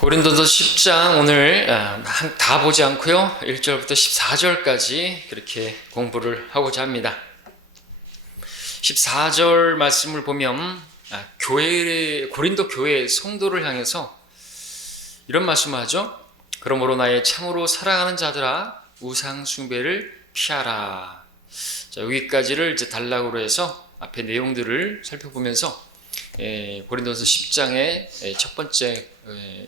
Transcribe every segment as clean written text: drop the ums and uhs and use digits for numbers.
고린도서 10장 오늘 다 보지 않고요. 1절부터 14절까지 그렇게 공부를 하고자 합니다. 14절 말씀을 보면 고린도 교회 성도를 향해서 이런 말씀을 하죠. 그러므로 나의 참으로 사랑하는 자들아 우상 숭배를 피하라. 자, 여기까지를 이제 단락으로 해서 앞에 내용들을 살펴보면서 고린도서 10장의 첫 번째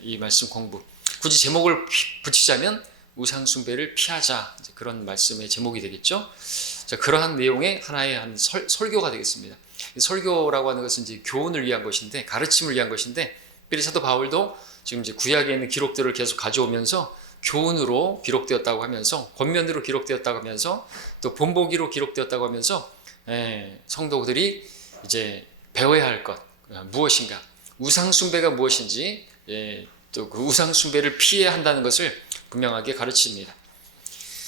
이 말씀 공부, 굳이 제목을 붙이자면 우상 숭배를 피하자, 그런 말씀의 제목이 되겠죠. 자, 그러한 내용의 하나의 한 설교가 되겠습니다. 설교라고 하는 것은 이제 교훈을 위한 것인데, 가르침을 위한 것인데, 특별히 사도 바울도 지금 이제 구약에 있는 기록들을 계속 가져오면서 교훈으로 기록되었다고 하면서, 권면으로 기록되었다고 하면서, 또 본보기로 기록되었다고 하면서 성도들이 이제 배워야 할 것 무엇인가, 우상 숭배가 무엇인지, 또 그 우상 숭배를 피해야 한다는 것을 분명하게 가르칩니다.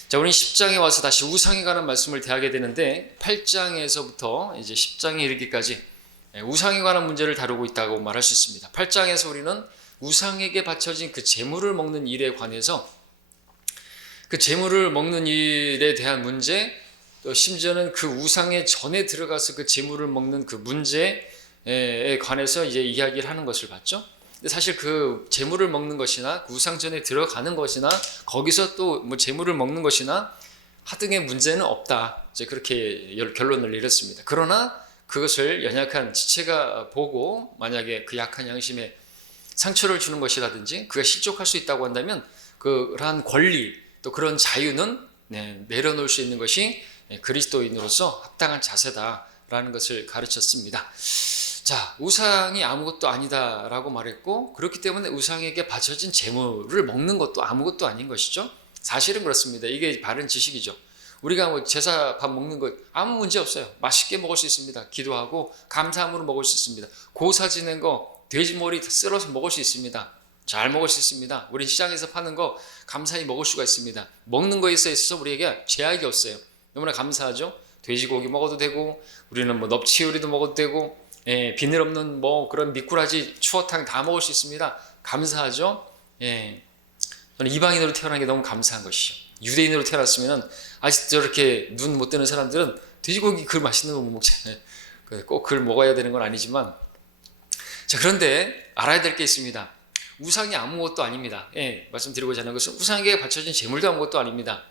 자, 우리는 10장에 와서 다시 우상에 관한 말씀을 대하게 되는데, 8장에서부터 이제 10장에 이르기까지 우상에 관한 문제를 다루고 있다고 말할 수 있습니다. 8장에서 우리는 우상에게 바쳐진 그 제물을 먹는 일에 관해서, 그 제물을 먹는 일에 대한 문제, 또 심지어는 그 우상의 전에 들어가서 그 제물을 먹는 그 문제에 관해서 이제 이야기를 하는 것을 봤죠. 근데 사실 그 제물을 먹는 것이나 그 우상 전에 들어가는 것이나 거기서 또 뭐 제물을 먹는 것이나 하등의 문제는 없다, 이제 그렇게 결론을 내렸습니다. 그러나 그것을 연약한 지체가 보고 만약에 그 약한 양심에 상처를 주는 것이라든지 그가 실족할 수 있다고 한다면 그러한 권리, 또 그런 자유는 내려놓을 수 있는 것이 그리스도인으로서 합당한 자세다라는 것을 가르쳤습니다. 자, 우상이 아무것도 아니다라고 말했고, 그렇기 때문에 우상에게 바쳐진 제물을 먹는 것도 아무것도 아닌 것이죠. 사실은 그렇습니다. 이게 바른 지식이죠. 우리가 뭐 제사 밥 먹는 것 아무 문제 없어요. 맛있게 먹을 수 있습니다. 기도하고 감사함으로 먹을 수 있습니다. 고사 지낸 거 돼지머리 썰어서 먹을 수 있습니다. 잘 먹을 수 있습니다. 우리 시장에서 파는 거 감사히 먹을 수가 있습니다. 먹는 거에 있어서 우리에게 제약이 없어요. 너무나 감사하죠. 돼지고기 먹어도 되고, 우리는 뭐 넙치 요리도 먹어도 되고, 비늘 없는 뭐 그런 미꾸라지 추어탕 다 먹을 수 있습니다. 감사하죠. 저는 이방인으로 태어난 게 너무 감사한 것이죠. 유대인으로 태어났으면 아직 저렇게 눈 못 뜨는 사람들은 돼지고기 그 맛있는 거 못 먹잖아요. 꼭 그걸 먹어야 되는 건 아니지만, 자, 그런데 알아야 될 게 있습니다. 우상이 아무것도 아닙니다. 말씀드리고자 하는 것은 우상에게 바쳐진 제물도 아무것도 아닙니다.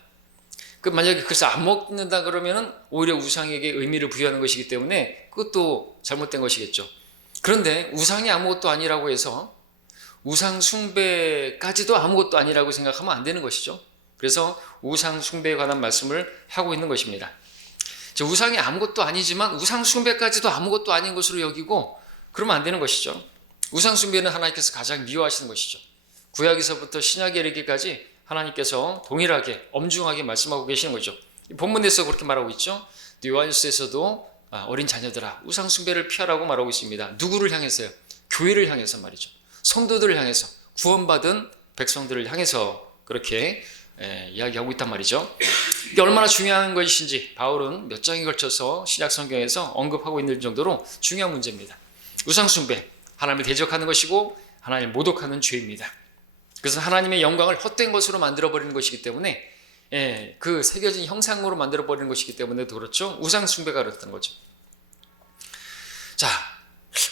만약에 그래서 안 먹는다 그러면은 오히려 우상에게 의미를 부여하는 것이기 때문에 그것도 잘못된 것이겠죠. 그런데 우상이 아무것도 아니라고 해서 우상 숭배까지도 아무것도 아니라고 생각하면 안 되는 것이죠. 그래서 우상 숭배에 관한 말씀을 하고 있는 것입니다. 우상이 아무것도 아니지만 우상 숭배까지도 아무것도 아닌 것으로 여기고 그러면 안 되는 것이죠. 우상 숭배는 하나님께서 가장 미워하시는 것이죠. 구약에서부터 신약에 이르기까지 하나님께서 동일하게 엄중하게 말씀하고 계시는 거죠. 본문에서 그렇게 말하고 있죠. 요한일서에서도 어린 자녀들아 우상 숭배를 피하라고 말하고 있습니다. 누구를 향해서요? 교회를 향해서 말이죠. 성도들을 향해서, 구원받은 백성들을 향해서 그렇게 이야기하고 있단 말이죠. 이게 얼마나 중요한 것인지 바울은 몇 장에 걸쳐서 신약 성경에서 언급하고 있는 정도로 중요한 문제입니다. 우상 숭배, 하나님을 대적하는 것이고 하나님을 모독하는 죄입니다. 그래서 하나님의 영광을 헛된 것으로 만들어버리는 것이기 때문에, 그 새겨진 형상으로 만들어버리는 것이기 때문에도 그렇죠. 우상숭배가 그렇다는 거죠. 자,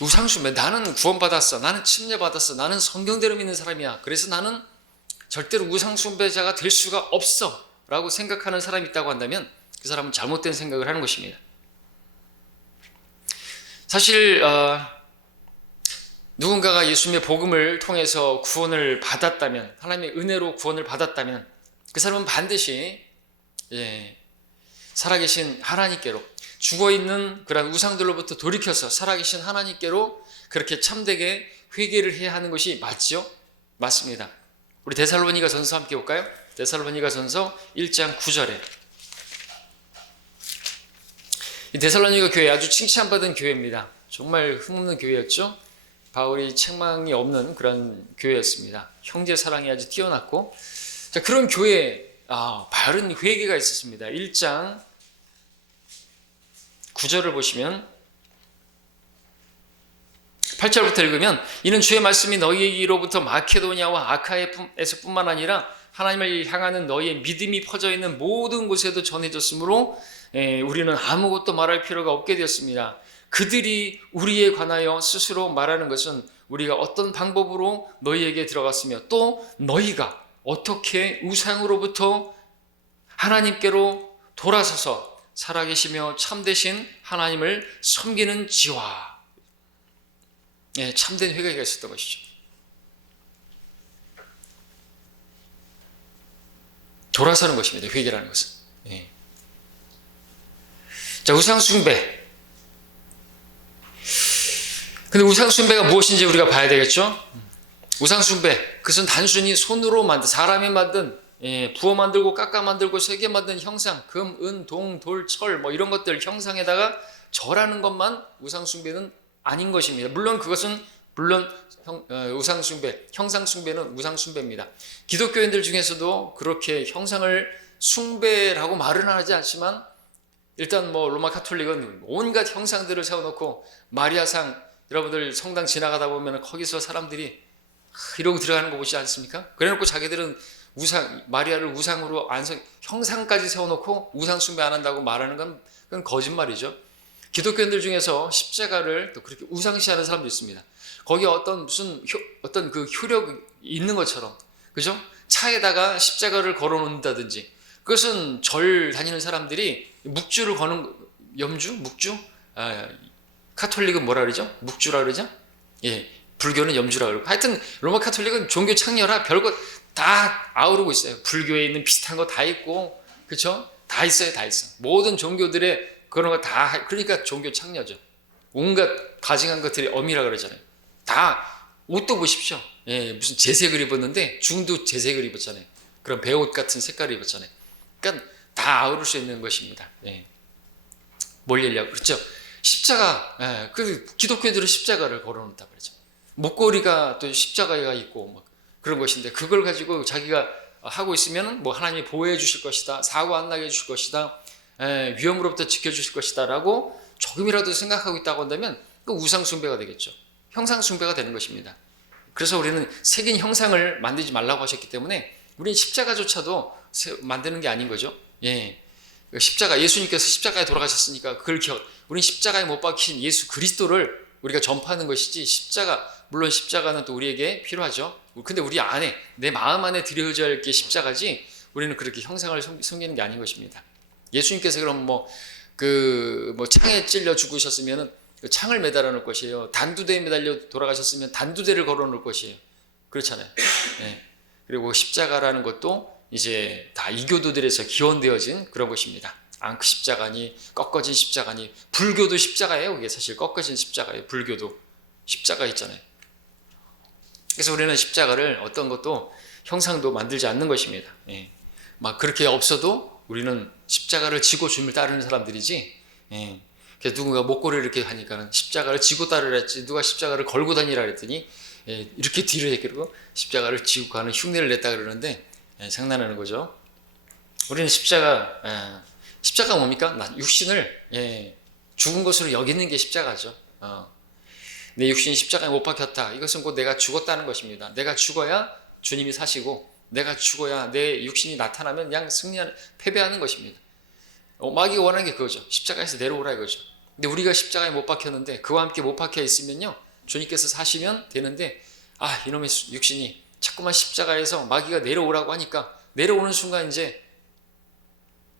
우상숭배, 나는 구원받았어, 나는 침례받았어, 나는 성경대로 믿는 사람이야, 그래서 나는 절대로 우상숭배자가 될 수가 없어 라고 생각하는 사람이 있다고 한다면 그 사람은 잘못된 생각을 하는 것입니다. 사실 누군가가 예수님의 복음을 통해서 구원을 받았다면, 하나님의 은혜로 구원을 받았다면 그 사람은 반드시 살아계신 하나님께로, 죽어있는 그런 우상들로부터 돌이켜서 살아계신 하나님께로 그렇게 참되게 회개를 해야 하는 것이 맞죠? 맞습니다. 우리 데살로니가 전서 함께 볼까요? 데살로니가 전서 1장 9절에 이 데살로니가 교회 아주 칭찬받은 교회입니다. 정말 흠없는 교회였죠. 바울이 책망이 없는 그런 교회였습니다. 형제 사랑이 아주 뛰어났고, 자, 그런 교회에 바른 회개가 있었습니다. 1장 9절을 보시면 8절부터 읽으면 이는 주의 말씀이 너희에게로부터 마케도니아와 아카이에서뿐만 아니라 하나님을 향하는 너희의 믿음이 퍼져 있는 모든 곳에도 전해졌으므로 우리는 아무것도 말할 필요가 없게 되었습니다. 그들이 우리에 관하여 스스로 말하는 것은 우리가 어떤 방법으로 너희에게 들어갔으며 또 너희가 어떻게 우상으로부터 하나님께로 돌아서서 살아계시며 참되신 하나님을 섬기는 지와 참된 회개가 있었던 것이죠. 돌아서는 것입니다. 회개라는 것은. 자, 우상숭배. 근데 우상숭배가 무엇인지 우리가 봐야 되겠죠? 우상숭배, 그것은 단순히 손으로 만든, 사람이 만든, 부어 만들고 깎아 만들고 새겨 만든 형상, 금, 은, 동, 돌, 철 뭐 이런 것들 형상에다가 절하는 것만 우상숭배는 아닌 것입니다. 물론 그것은 우상숭배, 형상숭배는 우상숭배입니다. 기독교인들 중에서도 그렇게 형상을 숭배라고 말은 하지 않지만 일단 뭐 로마 카톨릭은 온갖 형상들을 세워놓고 마리아상, 여러분들 성당 지나가다 보면 거기서 사람들이 이러고 들어가는 거 보지 않습니까? 그래놓고 자기들은 마리아를 우상으로 형상까지 세워놓고 우상 숭배 안 한다고 말하는 건 그건 거짓말이죠. 기독교인들 중에서 십자가를 또 그렇게 우상시하는 사람도 있습니다. 거기 어떤 그 효력이 있는 것처럼, 그죠? 차에다가 십자가를 걸어놓는다든지, 그것은 절 다니는 사람들이 묵주를 거는 묵주? 카톨릭은 뭐라 그러죠? 묵주라 그러죠? 불교는 염주라 그러고. 하여튼 로마 카톨릭은 종교 창녀라 별것 다 아우르고 있어요. 불교에 있는 비슷한 거 다 있고, 그렇죠? 다 있어요, 다 있어. 모든 종교들의 그런 거 다, 그러니까 종교 창녀죠. 온갖 가증한 것들이 엄이라 그러잖아요. 다 옷도 보십시오. 무슨 재색을 입었는데 중도 재색을 입었잖아요. 그런 배옷 같은 색깔을 입었잖아요. 그러니까 다 아우를 수 있는 것입니다. 뭘 얘기하고 그렇죠? 십자가, 그 기독교들은 십자가를 걸어놓는다 그러죠. 목걸이가 또 십자가가 있고 뭐 그런 것인데 그걸 가지고 자기가 하고 있으면 뭐 하나님이 보호해 주실 것이다, 사고 안 나게 해주실 것이다, 위험으로부터 지켜주실 것이다 라고 조금이라도 생각하고 있다고 한다면 그 우상숭배가 되겠죠. 형상숭배가 되는 것입니다. 그래서 우리는 새긴 형상을 만들지 말라고 하셨기 때문에 우리는 십자가조차도 만드는 게 아닌 거죠. 십자가, 예수님께서 십자가에 돌아가셨으니까 그걸 우리는 십자가에 못 박힌 예수 그리스도를 우리가 전파하는 것이지, 물론 십자가는 또 우리에게 필요하죠. 근데 우리 안에, 내 마음 안에 들여져야 할 게 십자가지, 우리는 그렇게 형상을 섬기는 게 아닌 것입니다. 예수님께서 그럼 창에 찔려 죽으셨으면 창을 매달아 놓을 것이에요. 단두대에 매달려 돌아가셨으면 단두대를 걸어 놓을 것이에요. 그렇잖아요. 그리고 십자가라는 것도 이제 다 이교도들에서 기원되어진 그런 것입니다. 앙크 십자가니, 꺾어진 십자가니, 불교도 십자가예요. 그게 사실 꺾어진 십자가예요. 불교도 십자가 있잖아요. 그래서 우리는 십자가를 어떤 것도 형상도 만들지 않는 것입니다. 막 그렇게 없어도 우리는 십자가를 지고 주님을 따르는 사람들이지. 그래서 누군가 목걸이를 이렇게 하니까는 십자가를 지고 따르랬지, 누가 십자가를 걸고 다니라 그랬더니 이렇게 뒤로 제끼고 십자가를 지고 가는 흉내를 냈다 그러는데 장난하는 거죠. 우리는 십자가 뭡니까? 육신을 죽은 것으로 여기는 게 십자가죠. 내 육신이 십자가에 못 박혔다. 이것은 곧 내가 죽었다는 것입니다. 내가 죽어야 주님이 사시고, 내가 죽어야 내 육신이 나타나면 그냥 패배하는 것입니다. 마귀가 원하는 게 그거죠. 십자가에서 내려오라 이거죠. 근데 우리가 십자가에 못 박혔는데, 그와 함께 못 박혀 있으면요, 주님께서 사시면 되는데, 이놈의 육신이 자꾸만 십자가에서 마귀가 내려오라고 하니까 내려오는 순간 이제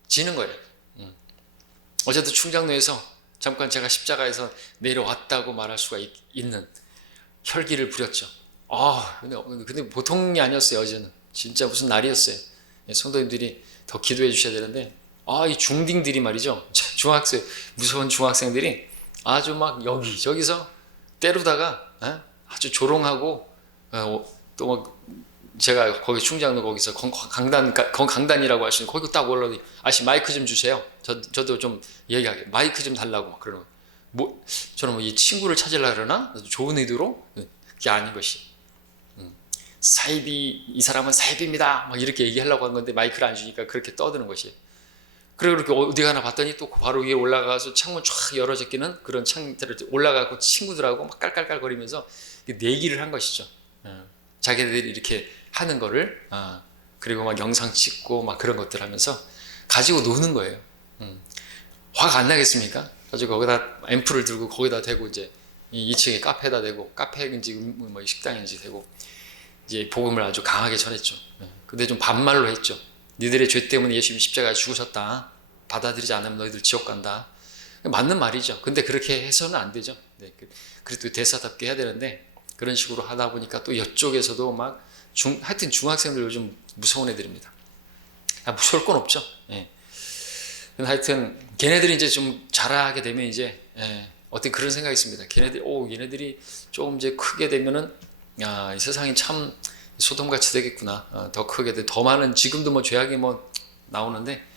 지는 거예요. 어제도 충장로에서 잠깐 제가 십자가에서 내려왔다고 말할 수가 있는 혈기를 부렸죠. 근데 보통이 아니었어요. 어제는 저는 무슨 날이었어요. 성도님들이 더 기도해 주셔야 되는데, 이 중딩들이 말이죠. 무서운 중학생들이 아주 막 여기저기서 때리다가 아주 조롱하고, 또 막 제가 거기 충장로 거기서 강단이라고 하시는 거기 딱 올라오니, 마이크 좀 주세요. 저도 좀 얘기하게, 마이크 좀 달라고 막 그러는 거예요. 저는 이 친구를 찾으려고 그러나? 좋은 의도로? 그게 아닌 것이. 이 사람은 사입입니다. 막 이렇게 얘기하려고 한 건데 마이크를 안 주니까 그렇게 떠드는 것이. 그리고 그렇게 어디 가나 봤더니 또 바로 위에 올라가서 창문 쫙 열어제끼는 그런 창들을 올라가고 친구들하고 막 깔깔깔거리면서 내기를 한 것이죠. 자기들이 이렇게 하는 거를, 그리고 막 영상 찍고 막 그런 것들 하면서 가지고 노는 거예요. 화가 안 나겠습니까? 가지고 거기다 앰프를 들고 거기다 대고 이제 2층에 카페에다 대고, 카페인지 뭐 식당인지 대고 이제 복음을 아주 강하게 전했죠. 근데 좀 반말로 했죠. 니들의 죄 때문에 예수님이 십자가에 죽으셨다. 받아들이지 않으면 너희들 지옥 간다. 맞는 말이죠. 근데 그렇게 해서는 안 되죠. 그래도 대사답게 해야 되는데 그런 식으로 하다 보니까 또 이쪽에서도 막 하여튼 중학생들 요즘 무서운 애들입니다. 무서울 건 없죠. 예. 하여튼 걔네들이 이제 좀 자라게 되면 이제 어떤 그런 생각이 있습니다. 얘네들이 조금 이제 크게 되면은 이 세상이 참 소돔같이 되겠구나. 더 크게 더 많은 지금도 뭐 죄악이 뭐 나오는데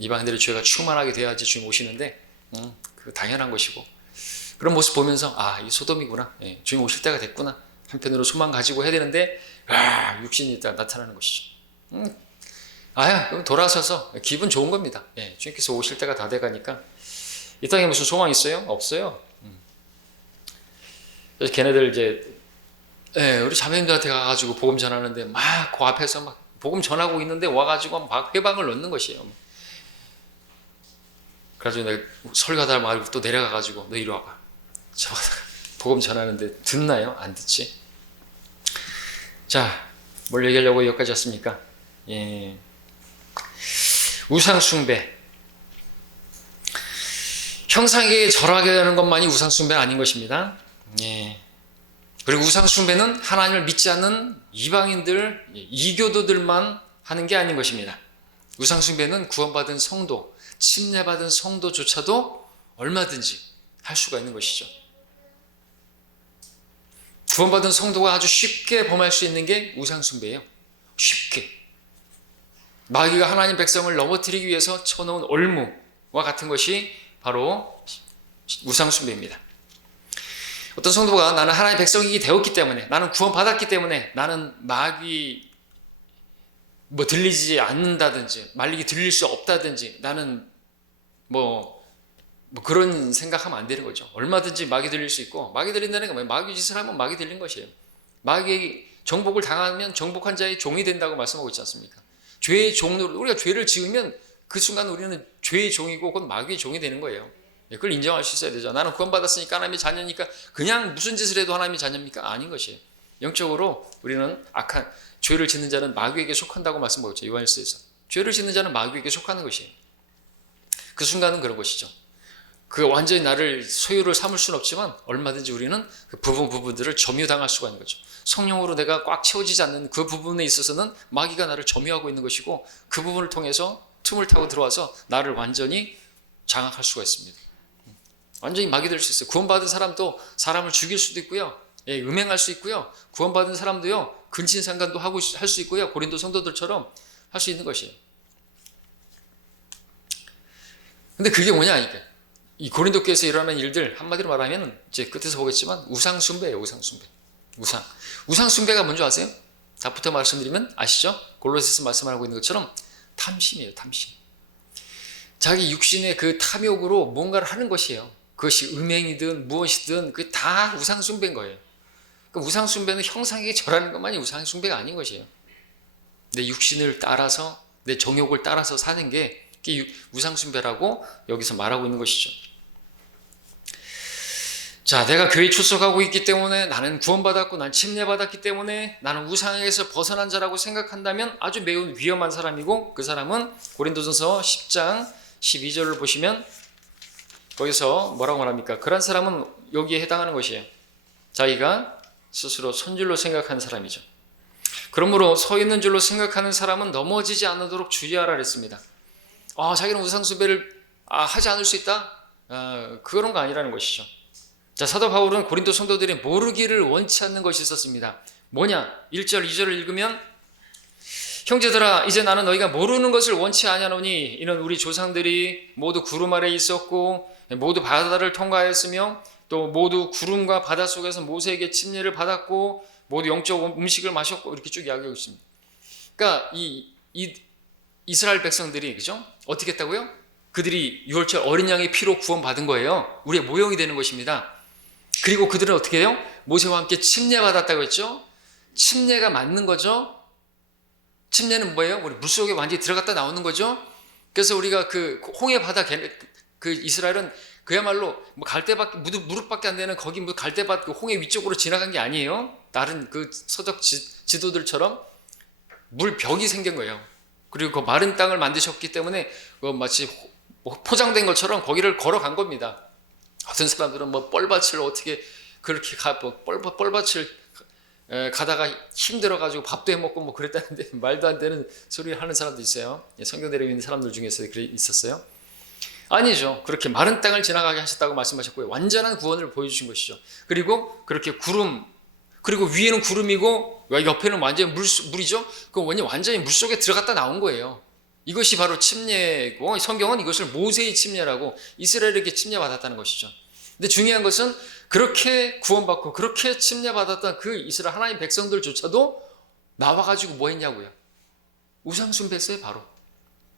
이방인들의 죄가 충만하게 돼야지 주님 오시는데 그 당연한 것이고 그런 모습 보면서 이 소돔이구나. 주님 오실 때가 됐구나. 한편으로 소망 가지고 해야 되는데 육신이 나타나는 것이죠. 그럼 돌아서서 기분 좋은 겁니다. 주님께서 오실 때가 다 돼가니까 이 땅에 무슨 소망 있어요? 없어요. 그래서 걔네들 이제 우리 자매님들한테 가가지고 복음 전하는데 막 그 앞에서 막 복음 전하고 있는데 와가지고 막 회방을 넣는 것이에요. 그래가지고 내가 설교하다 말고 또 내려가가지고 너 이리 와봐. 저 복음 전하는데 듣나요? 안 듣지? 자, 뭘 얘기하려고 여기까지 왔습니까? 우상숭배. 형상에게 절하게 하는 것만이 우상숭배는 아닌 것입니다. 그리고 우상숭배는 하나님을 믿지 않는 이방인들, 이교도들만 하는 게 아닌 것입니다. 우상숭배는 구원받은 성도, 침례받은 성도조차도 얼마든지 할 수가 있는 것이죠. 구원받은 성도가 아주 쉽게 범할 수 있는 게 우상숭배예요. 쉽게. 마귀가 하나님 백성을 넘어뜨리기 위해서 쳐놓은 올무와 같은 것이 바로 우상숭배입니다. 어떤 성도가 나는 하나님의 백성이 되었기 때문에, 나는 구원받았기 때문에, 나는 마귀 들리지 않는다든지 말리기 들릴 수 없다든지 나는 그런 생각하면 안 되는 거죠. 얼마든지 마귀 들릴 수 있고, 마귀 들린다는 게 뭐예요? 마귀 짓을 하면 마귀 들린 것이에요. 마귀의 정복을 당하면 정복한 자의 종이 된다고 말씀하고 있지 않습니까? 죄의 종으로, 우리가 죄를 지으면 그 순간 우리는 죄의 종이고 그건 마귀의 종이 되는 거예요. 그걸 인정할 수 있어야 되죠. 나는 구원받았으니까 하나님의 자녀니까 그냥 무슨 짓을 해도 하나님의 자녀입니까? 아닌 것이에요. 영적으로 우리는 악한 죄를 짓는 자는 마귀에게 속한다고 말씀하고 있죠. 요한일서에서 죄를 짓는 자는 마귀에게 속하는 것이에요. 그 순간은 그런 것이죠. 그 완전히 나를 소유를 삼을 수는 없지만 얼마든지 우리는 그 부분들을 점유당할 수가 있는 거죠. 성령으로 내가 꽉 채워지지 않는 그 부분에 있어서는 마귀가 나를 점유하고 있는 것이고 그 부분을 통해서 틈을 타고 들어와서 나를 완전히 장악할 수가 있습니다. 완전히 마귀 될 수 있어요. 구원받은 사람도 사람을 죽일 수도 있고요. 음행할 수 있고요. 구원받은 사람도요. 근친상간도 하고 할 수 있고요. 고린도 성도들처럼 할 수 있는 것이에요. 근데 그게 뭐냐 이게. 이 고린도 교회에서 일어나는 일들 한마디로 말하면 이제 끝에서 보겠지만 우상숭배예요. 우상숭배. 우상숭배가 뭔지 아세요? 답부터 말씀드리면 아시죠? 골로새서 말씀하고 있는 것처럼 탐심이에요. 탐심. 자기 육신의 그 탐욕으로 뭔가를 하는 것이에요. 그것이 음행이든 무엇이든 그게 다 우상숭배인 거예요. 그러니까 우상숭배는 형상에게 절하는 것만이 우상숭배가 아닌 것이에요. 내 육신을 따라서 내 정욕을 따라서 사는 게 우상숭배라고 여기서 말하고 있는 것이죠. 자, 내가 교회에 출석하고 있기 때문에 나는 구원받았고 난 침례받았기 때문에 나는 우상에서 벗어난 자라고 생각한다면 아주 매우 위험한 사람이고 그 사람은 고린도전서 10장 12절을 보시면 거기서 뭐라고 말합니까? 그런 사람은 여기에 해당하는 것이에요. 자기가 스스로 선줄로 생각하는 사람이죠. 그러므로 서 있는 줄로 생각하는 사람은 넘어지지 않도록 주의하라 그랬습니다. 자기는 우상숭배를 하지 않을 수 있다? 그런 거 아니라는 것이죠. 자, 사도 바울은 고린도 성도들이 모르기를 원치 않는 것이 있었습니다. 뭐냐? 1절, 2절을 읽으면 형제들아 이제 나는 너희가 모르는 것을 원치 아니하노니 이는 우리 조상들이 모두 구름 아래 있었고 모두 바다를 통과하였으며 또 모두 구름과 바다 속에서 모세에게 침례를 받았고 모두 영적 음식을 마셨고 이렇게 쭉 이야기하고 있습니다. 그러니까 이스라엘 백성들이 그죠? 어떻게 했다고요? 그들이 유월절 어린 양의 피로 구원받은 거예요. 우리의 모형이 되는 것입니다. 그리고 그들은 어떻게 해요? 모세와 함께 침례받았다고 했죠? 침례가 맞는 거죠? 침례는 뭐예요? 우리 물속에 완전히 들어갔다 나오는 거죠? 그래서 우리가 그 홍해 바다 그 이스라엘은 그야말로 뭐 갈대밖에 무릎밖에 안 되는 거기 뭐 갈대밭 그 홍해 위쪽으로 지나간 게 아니에요. 다른 그 서적 지도들처럼 물벽이 생긴 거예요. 그리고 그 마른 땅을 만드셨기 때문에 그 마치 포장된 것처럼 거기를 걸어간 겁니다. 어떤 사람들은 뭐 뻘밭을 어떻게 그렇게 뻘밭을 가다가 힘들어가지고 밥도 해먹고 뭐 그랬다는데 말도 안 되는 소리를 하는 사람도 있어요. 성경 내려 있는 사람들 중에서 있었어요. 아니죠. 그렇게 마른 땅을 지나가게 하셨다고 말씀하셨고요. 완전한 구원을 보여주신 것이죠. 그리고 그렇게 그리고 위에는 구름이고 옆에는 완전히 물이죠. 그 완전히 물속에 들어갔다 나온 거예요. 이것이 바로 침례고 성경은 이것을 모세의 침례라고 이스라엘에게 침례받았다는 것이죠. 근데 중요한 것은 그렇게 구원받고 그렇게 침례받았던 그 이스라엘 하나님 백성들조차도 나와가지고 뭐 했냐고요. 우상 숭배했어요. 바로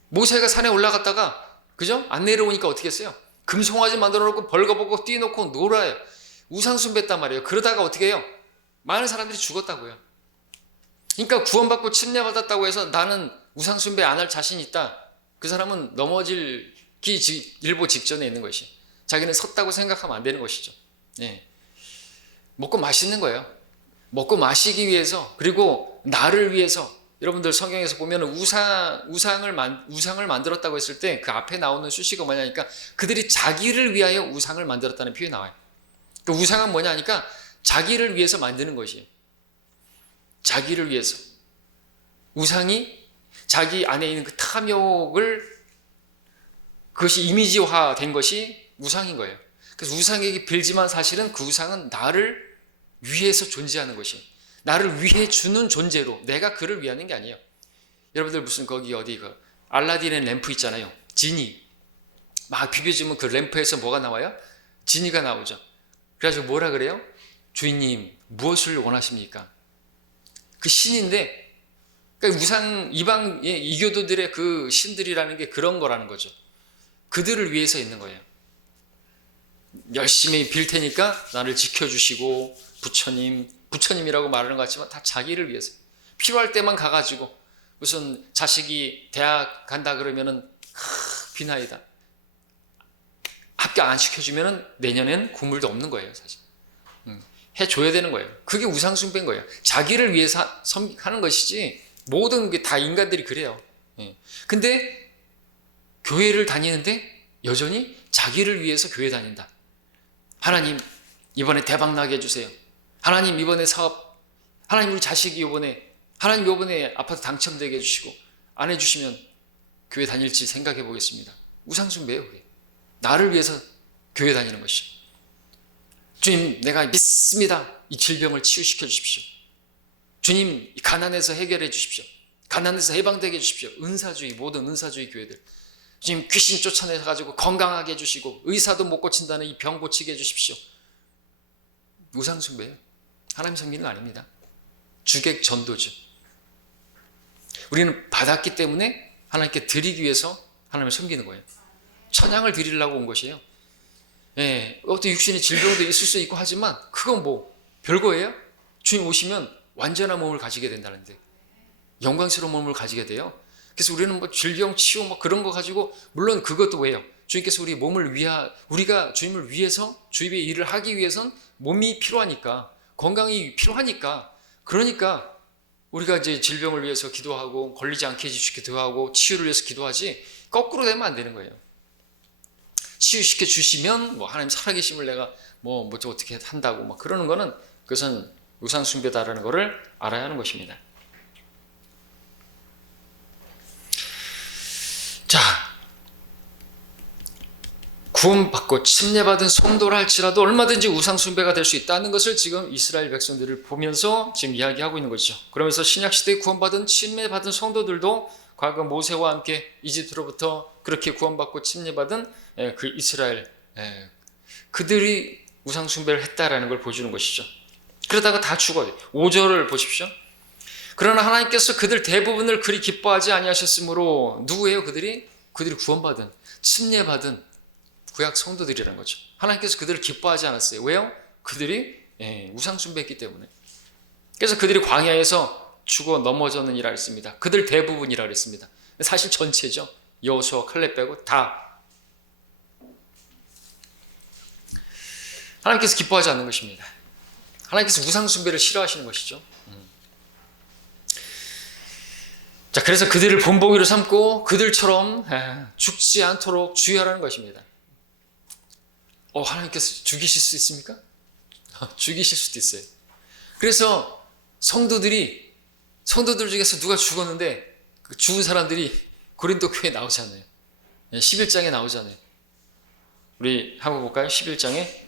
모세가 산에 올라갔다가 그죠? 안 내려오니까 어떻게 했어요? 금송아지 만들어 놓고 벌거벗고 뛰어놓고 놀아요. 우상 숭배했단 말이에요. 그러다가 어떻게 해요? 많은 사람들이 죽었다고요. 그러니까 구원받고 침례받았다고 해서 나는 우상 숭배 안 할 자신 있다. 그 사람은 넘어지기 일보 직전에 있는 것이. 자기는 섰다고 생각하면 안 되는 것이죠. 예. 먹고 마시는 거예요. 먹고 마시기 위해서 그리고 나를 위해서 여러분들 성경에서 보면 우상을 만들었다고 했을 때 그 앞에 나오는 수식어가 뭐냐니까 그들이 자기를 위하여 우상을 만들었다는 표현이 나와요. 그 우상은 뭐냐니까 자기를 위해서 만드는 것이에요. 자기를 위해서. 우상이 자기 안에 있는 그 탐욕을 그것이 이미지화 된 것이 우상인 거예요. 그래서 우상에게 빌지만 사실은 그 우상은 나를 위해서 존재하는 것이에요. 나를 위해 주는 존재로 내가 그를 위하는 게 아니에요. 여러분들 무슨 거기 어디 그 알라딘의 램프 있잖아요. 지니 막 비벼주면 그 램프에서 뭐가 나와요? 지니가 나오죠. 그래가지고 뭐라 그래요? 주인님 무엇을 원하십니까? 그 신인데 그러니까 우상 이방의 이교도들의 그 신들이라는 게 그런 거라는 거죠. 그들을 위해서 있는 거예요. 열심히 빌 테니까 나를 지켜주시고 부처님이라고 말하는 것 같지만 다 자기를 위해서 필요할 때만 가가지고 무슨 자식이 대학 간다 그러면은 비나이다 합격 안 시켜주면은 내년엔 국물도 없는 거예요. 사실 해줘야 되는 거예요. 그게 우상숭배인 거예요. 자기를 위해서 하는 것이지 모든 게 다 인간들이 그래요. 근데 교회를 다니는데 여전히 자기를 위해서 교회 다닌다. 하나님 이번에 대박 나게 해주세요. 하나님 이번에 사업, 하나님 우리 자식이 하나님 이번에 아파트 당첨되게 해주시고 안 해주시면 교회 다닐지 생각해 보겠습니다. 우상숭배예요. 그게. 나를 위해서 교회 다니는 것이죠. 주님 내가 믿습니다. 이 질병을 치유시켜 주십시오. 주님 가난에서 해결해 주십시오. 가난에서 해방되게 해주십시오. 은사주의 모든 은사주의 교회들 주님 귀신 쫓아내가지고 건강하게 해주시고 의사도 못 고친다는 이 병 고치게 해주십시오. 우상숭배예요. 하나님 섬기는 거 아닙니다. 주객 전도죠. 우리는 받았기 때문에 하나님께 드리기 위해서 하나님을 섬기는 거예요. 천향을 드리려고 온 것이에요. 예, 어떤 육신의 질병도 있을 수 있고 하지만 그건 뭐 별거예요. 주님 오시면 완전한 몸을 가지게 된다는데 영광스러운 몸을 가지게 돼요. 그래서 우리는 뭐 질병 치유 뭐 그런 거 가지고 물론 그것도 왜요? 주님께서 우리 몸을 우리가 주님을 위해서 주님의 일을 하기 위해선 몸이 필요하니까 건강이 필요하니까 그러니까 우리가 이제 질병을 위해서 기도하고 걸리지 않게 해주시기 기도하고 치유를 위해서 기도하지 거꾸로 되면 안 되는 거예요. 치유시켜 주시면 뭐 하나님 살아계심을 내가 뭐 어떻게 한다고 막 그러는 거는 그것은 우상숭배다라는 것을 알아야 하는 것입니다. 자, 구원받고 침례받은 성도라 할지라도 얼마든지 우상숭배가 될 수 있다는 것을 지금 이스라엘 백성들을 보면서 지금 이야기하고 있는 거죠. 그러면서 신약시대에 구원받은 침례받은 성도들도 과거 모세와 함께 이집트로부터 그렇게 구원받고 침례받은 그 이스라엘 그들이 우상숭배를 했다라는 걸 보여주는 것이죠. 그러다가 다 죽어요. 5절을 보십시오. 그러나 하나님께서 그들 대부분을 그리 기뻐하지 아니하셨으므로 누구예요? 그들이 구원받은, 침례받은 구약 성도들이라는 거죠. 하나님께서 그들을 기뻐하지 않았어요. 왜요? 그들이 우상 숭배했기 때문에. 그래서 그들이 광야에서 죽어 넘어졌느니라 했습니다. 그들 대부분이라 그랬습니다. 사실 전체죠. 여호수아, 칼렙 빼고 다 하나님께서 기뻐하지 않는 것입니다. 하나님께서 우상 숭배를 싫어하시는 것이죠. 자, 그래서 그들을 본보기로 삼고 그들처럼 죽지 않도록 주의하라는 것입니다. 하나님께서 죽이실 수 있습니까? 죽이실 수도 있어요. 그래서 성도들 중에서 누가 죽었는데 그 죽은 사람들이 고린도 교회에 나오잖아요. 11장에 나오잖아요. 우리 한번 볼까요? 11장에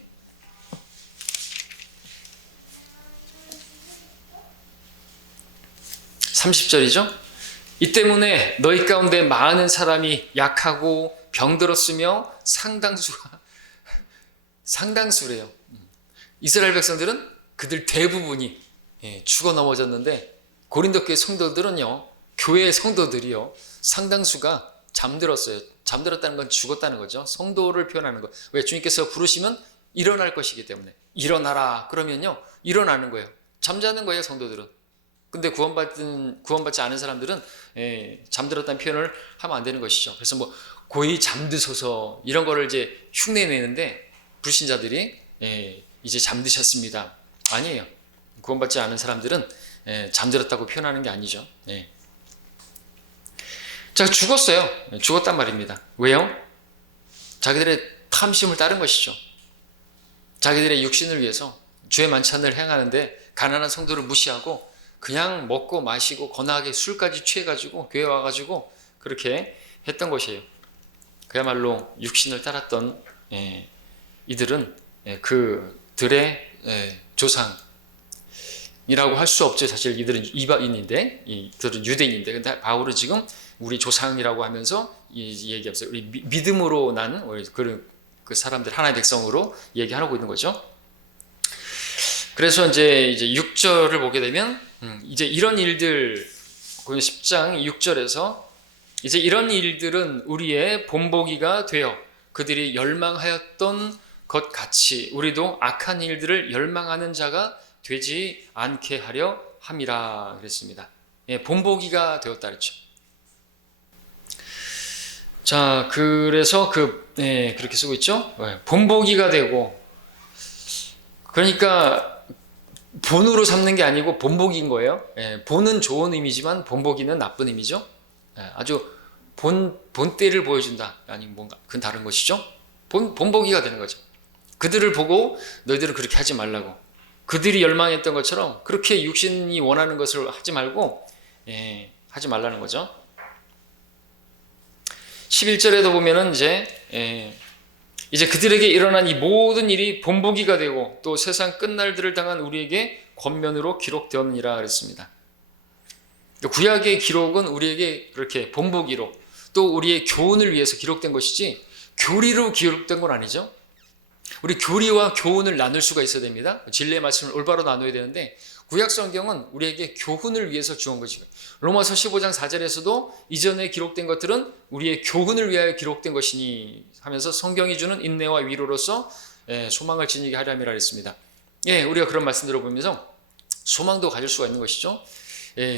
30절이죠. 이 때문에 너희 가운데 많은 사람이 약하고 병들었으며 상당수래요. 이스라엘 백성들은 그들 대부분이 죽어 넘어졌는데 고린도 교회 성도들은요, 교회의 성도들이요, 상당수가 잠들었어요. 잠들었다는 건 죽었다는 거죠. 성도를 표현하는 거. 왜? 주님께서 부르시면 일어날 것이기 때문에. 일어나라 그러면요, 일어나는 거예요. 잠자는 거예요, 성도들은. 근데 구원받지 않은 사람들은 잠들었다는 표현을 하면 안 되는 것이죠. 그래서 뭐 고이 잠드소서 이런 거를 이제 흉내내는데 불신자들이 이제 잠드셨습니다. 아니에요. 구원받지 않은 사람들은 잠들었다고 표현하는 게 아니죠. 자, 죽었어요. 죽었단 말입니다. 왜요? 자기들의 탐심을 따른 것이죠. 자기들의 육신을 위해서 주의 만찬을 행하는데 가난한 성도를 무시하고 그냥 먹고 마시고 거나하게 술까지 취해가지고 교회 와가지고 그렇게 했던 것이에요. 그야말로 육신을 따랐던 이들은 그들의 조상이라고 할 수 없죠. 사실 이들은 이방인인데, 이들은 유대인인데, 근데 바울은 지금 우리 조상이라고 하면서 얘기하면서 우리 믿음으로 난 그 사람들 하나의 백성으로 얘기하고 있는 거죠. 그래서 이제 6절을 보게 되면 이제 이런 일들, 10장 6절에서 이제 이런 일들은 우리의 본보기가 되어 그들이 열망하였던 것 같이 우리도 악한 일들을 열망하는 자가 되지 않게 하려 함이라 그랬습니다. 본보기가 되었다 그랬죠. 자, 그래서 그렇게 쓰고 있죠. 본보기가 되고, 그러니까 본으로 삼는 게 아니고 본보기인 거예요. 본은 좋은 의미지만 본보기는 나쁜 의미죠. 아주 본때를 보여준다. 아니 뭔가 그건 다른 것이죠. 본보기가 되는 거죠. 그들을 보고 너희들은 그렇게 하지 말라고. 그들이 열망했던 것처럼 그렇게 육신이 원하는 것을 하지 말고 하지 말라는 거죠. 11절에도 보면은 이제 그들에게 일어난 이 모든 일이 본보기가 되고 또 세상 끝날들을 당한 우리에게 권면으로 기록되었느니라 그랬습니다. 구약의 기록은 우리에게 그렇게 본보기로 또 우리의 교훈을 위해서 기록된 것이지 교리로 기록된 건 아니죠. 우리 교리와 교훈을 나눌 수가 있어야 됩니다. 진리의 말씀을 올바로 나눠야 되는데 구약 성경은 우리에게 교훈을 위해서 주온 것이고 로마서 15장 4절에서도 이전에 기록된 것들은 우리의 교훈을 위하여 기록된 것이니 하면서 성경이 주는 인내와 위로로서 소망을 지니게 하려함이라 했습니다. 우리가 그런 말씀 들어보면서 소망도 가질 수가 있는 것이죠.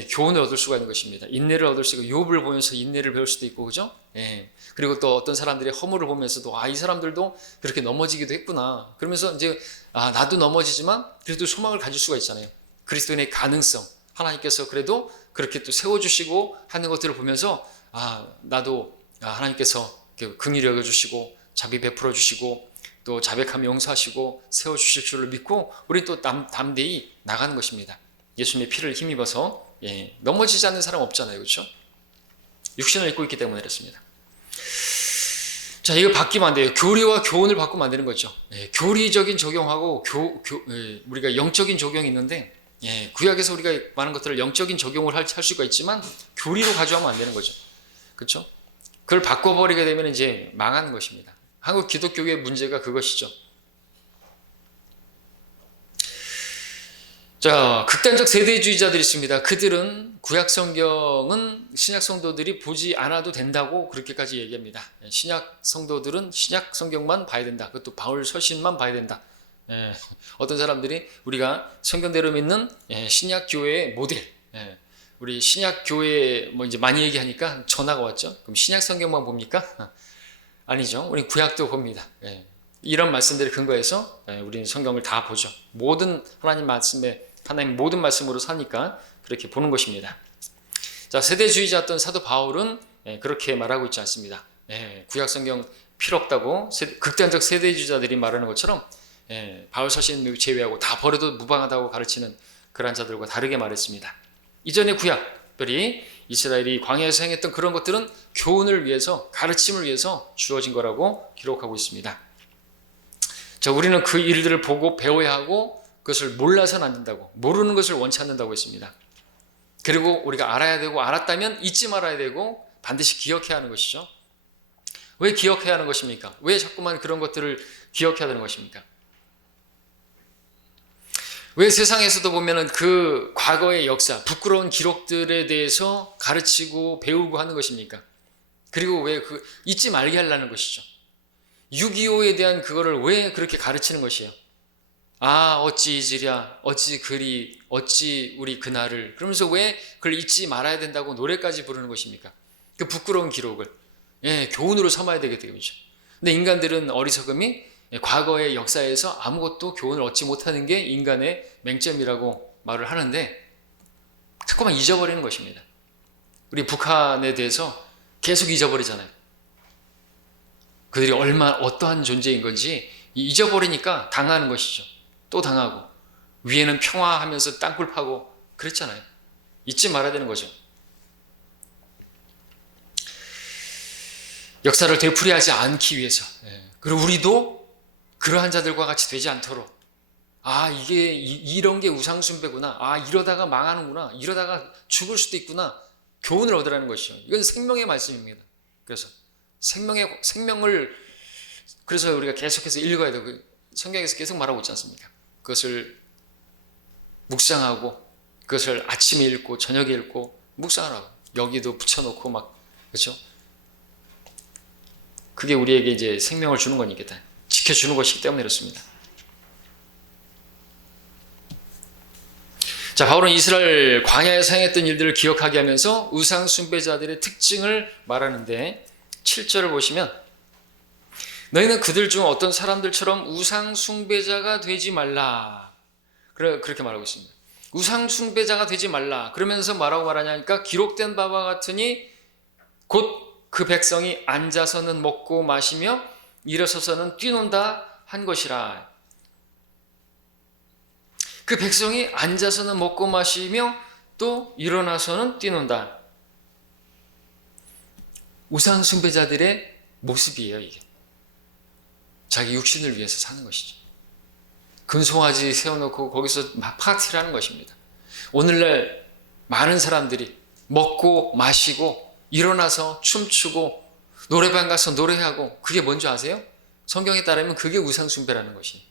교훈을 얻을 수가 있는 것입니다. 인내를 얻을 수 있고 욥을 보면서 인내를 배울 수도 있고 그죠? 그리고 또 어떤 사람들의 허물을 보면서도 이 사람들도 그렇게 넘어지기도 했구나. 그러면서 이제 나도 넘어지지만 그래도 소망을 가질 수가 있잖아요. 그리스도인의 가능성, 하나님께서 그래도 그렇게 또 세워주시고 하는 것들을 보면서 나도 하나님께서 긍휼히 여겨주시고 자비 베풀어 주시고 또 자백하며 용서하시고 세워주실 줄을 믿고 우리 또 담대히 나가는 것입니다. 예수님의 피를 힘입어서 넘어지지 않는 사람 없잖아요. 그렇죠? 육신을 입고 있기 때문에 그렇습니다. 자, 이거 바뀌면 안 돼요. 교리와 교훈을 바꾸면 안 되는 거죠. 교리적인 적용하고 우리가 영적인 적용이 있는데 구약에서 우리가 많은 것들을 영적인 적용을 할 수가 있지만 교리로 가져가면 안 되는 거죠. 그렇죠? 그걸 바꿔버리게 되면 이제 망하는 것입니다. 한국 기독교의 문제가 그것이죠. 자, 극단적 세대주의자들이 있습니다. 그들은 구약 성경은 신약 성도들이 보지 않아도 된다고 그렇게까지 얘기합니다. 신약 성도들은 신약 성경만 봐야 된다. 그것도 바울 서신만 봐야 된다. 어떤 사람들이 우리가 성경대로 믿는 신약 교회의 모델, 우리 신약 교회 뭐 이제 많이 얘기하니까 전화가 왔죠. 그럼 신약 성경만 봅니까? 아니죠. 우리 구약도 봅니다. 이런 말씀들을 근거해서 우리는 성경을 다 보죠. 모든 하나님 모든 말씀으로 사니까 그렇게 보는 것입니다. 자, 세대주의자였던 사도 바울은 그렇게 말하고 있지 않습니다. 구약 성경 필요 없다고 극단적 세대주의자들이 말하는 것처럼 바울 서신 제외하고 다 버려도 무방하다고 가르치는 그런 자들과 다르게 말했습니다. 이전의 구약, 특별히 이스라엘이 광야에서 행했던 그런 것들은 교훈을 위해서, 가르침을 위해서 주어진 거라고 기록하고 있습니다. 자, 우리는 그 일들을 보고 배워야 하고 그것을 몰라서는 안 된다고, 모르는 것을 원치 않는다고 했습니다. 그리고 우리가 알아야 되고, 알았다면 잊지 말아야 되고 반드시 기억해야 하는 것이죠. 왜 기억해야 하는 것입니까? 왜 자꾸만 그런 것들을 기억해야 되는 것입니까? 왜 세상에서도 보면은 그 과거의 역사, 부끄러운 기록들에 대해서 가르치고 배우고 하는 것입니까? 그리고 왜 잊지 말게 하려는 것이죠. 6.25에 대한 그거를 왜 그렇게 가르치는 것이에요? 아, 어찌 잊으랴, 어찌 그리, 어찌 우리 그날을. 그러면서 왜 그걸 잊지 말아야 된다고 노래까지 부르는 것입니까? 그 부끄러운 기록을. 교훈으로 삼아야 되겠죠. 근데 인간들은 어리석음이 과거의 역사에서 아무것도 교훈을 얻지 못하는 게 인간의 맹점이라고 말을 하는데 자꾸만 잊어버리는 것입니다. 우리 북한에 대해서 계속 잊어버리잖아요. 그들이 어떠한 존재인 건지 잊어버리니까 당하는 것이죠. 또 당하고 위에는 평화하면서 땅굴 파고 그랬잖아요. 잊지 말아야 되는 거죠. 역사를 되풀이하지 않기 위해서. 그리고 우리도 그러한 자들과 같이 되지 않도록, 아, 이런 게 우상숭배구나, 아, 이러다가 망하는구나, 이러다가 죽을 수도 있구나, 교훈을 얻으라는 것이죠. 이건 생명의 말씀입니다. 그래서 생명을 그래서 우리가 계속해서 읽어야 되고, 성경에서 계속 말하고 있지 않습니까? 그것을 묵상하고, 그것을 아침에 읽고 저녁에 읽고 묵상하라고, 여기도 붙여놓고 막, 그렇죠? 그게 우리에게 이제 생명을 주는 거니까, 지켜주는 것이기 때문에 그렇습니다. 자, 바울은 이스라엘 광야에서 행했던 일들을 기억하게 하면서 우상 숭배자들의 특징을 말하는데 7절을 보시면 너희는 그들 중 어떤 사람들처럼 우상 숭배자가 되지 말라. 그렇게 말하고 있습니다. 우상 숭배자가 되지 말라. 그러면서 뭐라고 말하냐니까 기록된 바와 같으니 곧 그 백성이 앉아서는 먹고 마시며 일어서서는 뛰논다 한 것이라. 그 백성이 앉아서는 먹고 마시며 또 일어나서는 뛰논다. 우상 숭배자들의 모습이에요, 이게. 자기 육신을 위해서 사는 것이죠. 금송아지 세워놓고 거기서 막 파티를 하는 것입니다. 오늘날 많은 사람들이 먹고 마시고 일어나서 춤추고 노래방 가서 노래하고, 그게 뭔지 아세요? 성경에 따르면 그게 우상숭배라는 것이,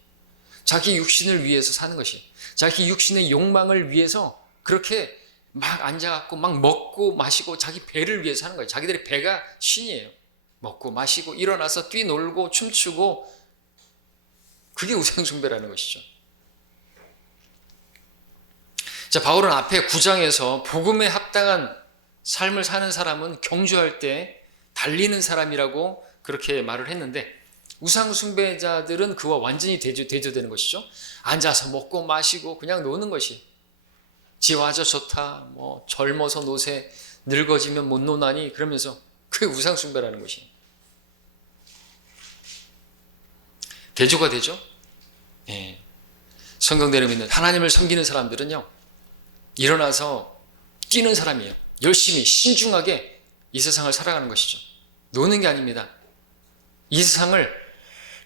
자기 육신을 위해서 사는 것이, 자기 육신의 욕망을 위해서 그렇게 막 앉아갖고 막 먹고 마시고 자기 배를 위해서 하는 거예요. 자기들의 배가 신이에요. 먹고 마시고 일어나서 뛰놀고 춤추고, 그게 우상숭배라는 것이죠. 자, 바울은 앞에 9장에서 복음에 합당한 삶을 사는 사람은 경주할 때 달리는 사람이라고 그렇게 말을 했는데, 우상 숭배자들은 그와 완전히 대조되는 것이죠. 앉아서 먹고 마시고 그냥 노는 것이, 지와저 좋다, 뭐 젊어서 노세, 늙어지면 못 노나니, 그러면서 그게 우상 숭배라는 것이 대조가 되죠. 성경대로 믿는 하나님을 섬기는 사람들은요, 일어나서 뛰는 사람이에요. 열심히 신중하게 이 세상을 살아가는 것이죠. 노는 게 아닙니다. 이 세상을